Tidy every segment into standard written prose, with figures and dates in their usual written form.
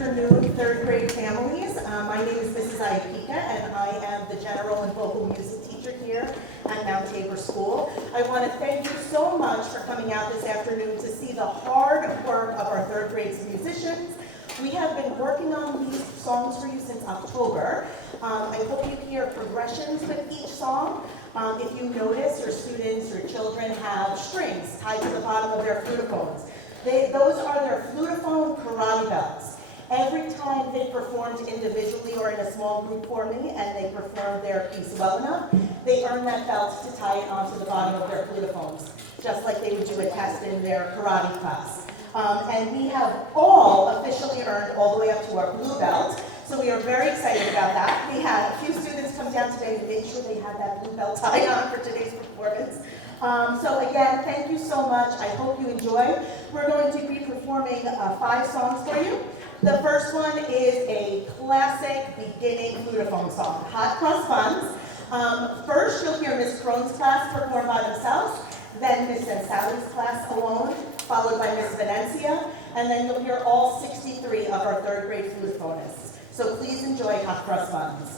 afternoon, third grade families. My name is Mrs. Iapika, and I am the general and vocal music teacher here at Mount Tabor School. I want to thank you so much for coming out this afternoon to see the hard work of our third grade musicians. We have been working on these songs for you since October. I hope you hear progressions with each song. If you notice, your students, your children have strings tied to the bottom of their flutophones. Those are their Flutophone karate belts. Every time they performed individually or in a small group for me and they performed their piece well enough, they earn that belt to tie it onto the bottom of their flutophones, just like they would do a test in their karate class. And we have all officially earned all the way up to our blue belt, so we are very excited about that. We had a few students come down today to make sure they had that blue belt tied on for today's performance. So again, thank you so much. I hope you enjoy. We're going to be performing 5 songs for you. The first one is a classic beginning flutophone song, Hot Cross Buns. First, you'll hear Miss Crone's class perform by themselves, then Miss Sally's class alone, followed by Miss Venencia, and then you'll hear all 63 of our third grade flutophonists. So please enjoy Hot Cross Buns.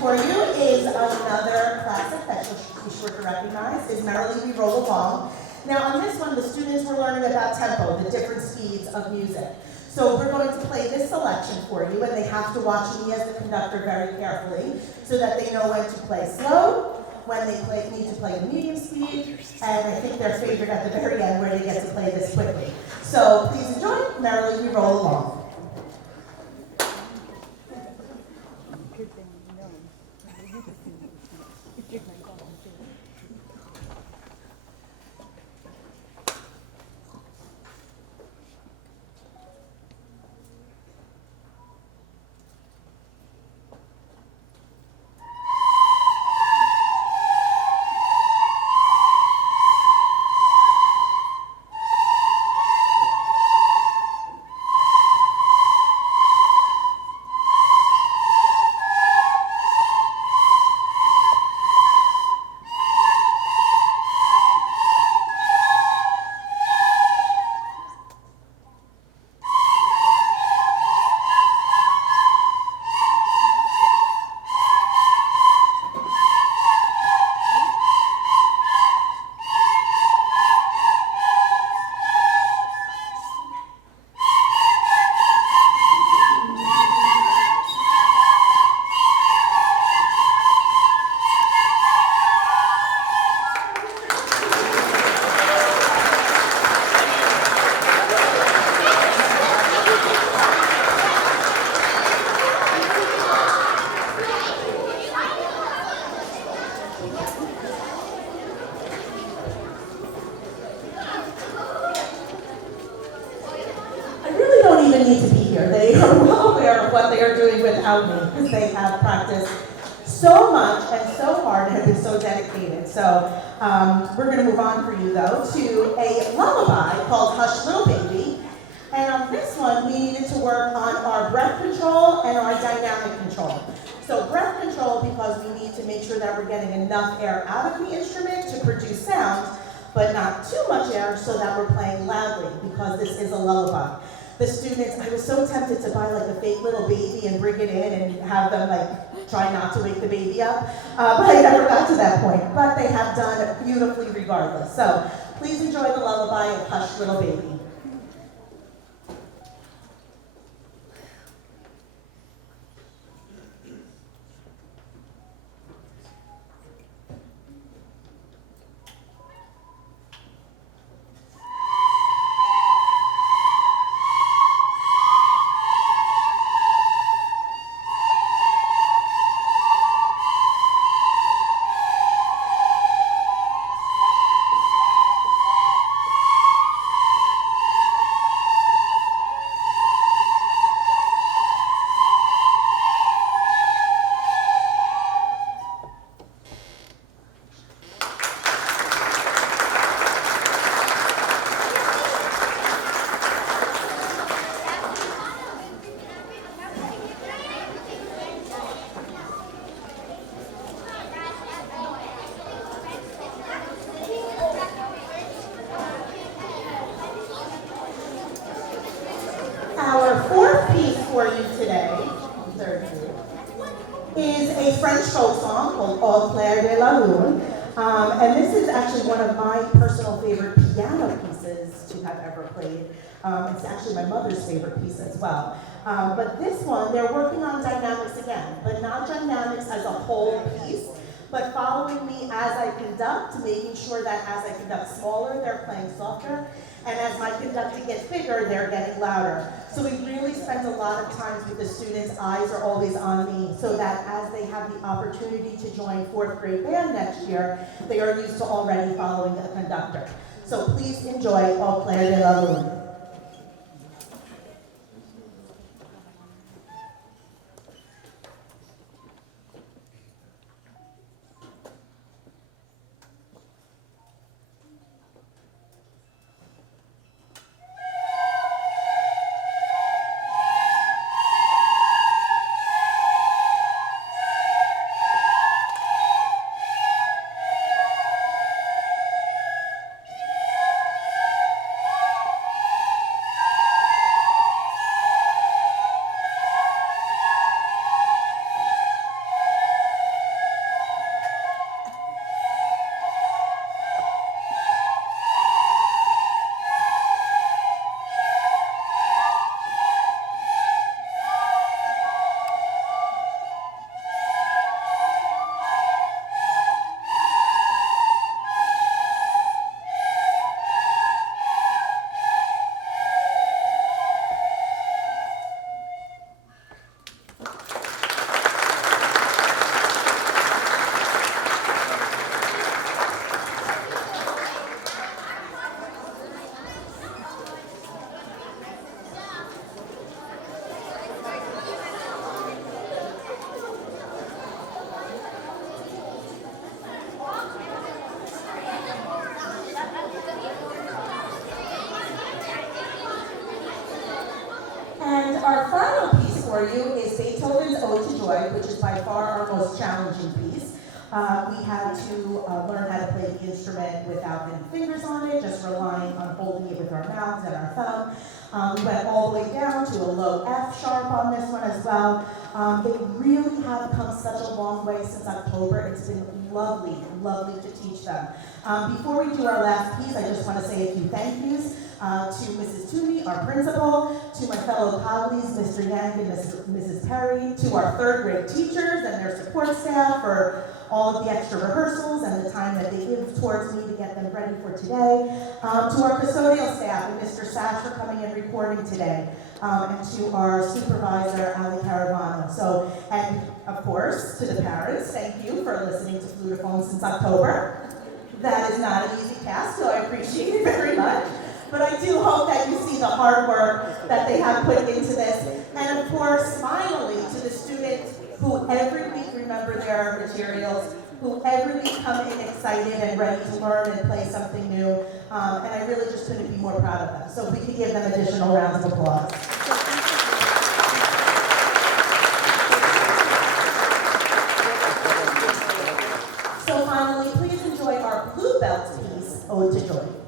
For you is another classic that you'll be sure to recognize, is Merrily We Roll Along. Now on this one, the students were learning about tempo, the different speeds of music. So we're going to play this selection for you, and they have to watch me as the conductor very carefully so that they know when to play slow, when they need to play the medium speed, and I think their favorite at the very end where they get to play this quickly. So please enjoy Merrily We Roll Along. Need to be here. They are well aware of what they are doing without me because they have practiced so much and so hard and have been so dedicated. So we're going to move on for you, though, to a lullaby called Hush Little Baby. And on this one, we needed to work on our breath control and our dynamic control. So breath control, because we need to make sure that we're getting enough air out of the instrument to produce sound, but not too much air so that we're playing loudly, because this is a lullaby. The students, I was so tempted to buy like a fake little baby and bring it in and have them like try not to wake the baby up, but I never got to that point. But they have done it beautifully regardless. So please enjoy the lullaby of Hush Little Baby. Our fourth piece for you today, third piece, is a French folk song called Au clair de la lune. And this is actually one of my personal favorite piano pieces to have ever played. It's actually my mother's favorite piece as well. But this one, they're working on dynamics again, but not dynamics as a whole piece, but following me as I conduct, making sure that as I conduct smaller, they're playing softer, and as my conducting gets bigger, they're getting louder. So we really spend a lot of times with the students, eyes are always on me, so that as they have the opportunity to join fourth grade band next year, they are used to already following a conductor. So please enjoy Au clair de la lune. Our final piece for you is Beethoven's Ode to Joy, which is by far our most challenging piece. We had to learn how to play the instrument without any fingers on it, just relying on holding it with our mouths and our thumb. We went all the way down to a low F sharp on this one as well. They really have come such a long way since October. It's been lovely, lovely to teach them. Before we do our last piece, I just want to say a few thank yous. To Mrs. Toomey, our principal, to my fellow colleagues, Mr. Yank and Mrs. Perry, to our third grade teachers and their support staff for all of the extra rehearsals and the time that they give towards me to get them ready for today, to our custodial staff and Mr. Sash for coming and recording today, and to our supervisor, Ali Caravano. So, and of course, to the parents, thank you for listening to Flutophone since October. That is not an easy task, so I appreciate it very much. But I do hope that you see the hard work that they have put into this. And of course, finally, to the students who every week remember remember their materials, who every week come in excited and ready to learn and play something new. And I really just couldn't be more proud of them. So if we could give them additional rounds of applause. So finally, please enjoy our Blue Belt piece, Ode to Joy.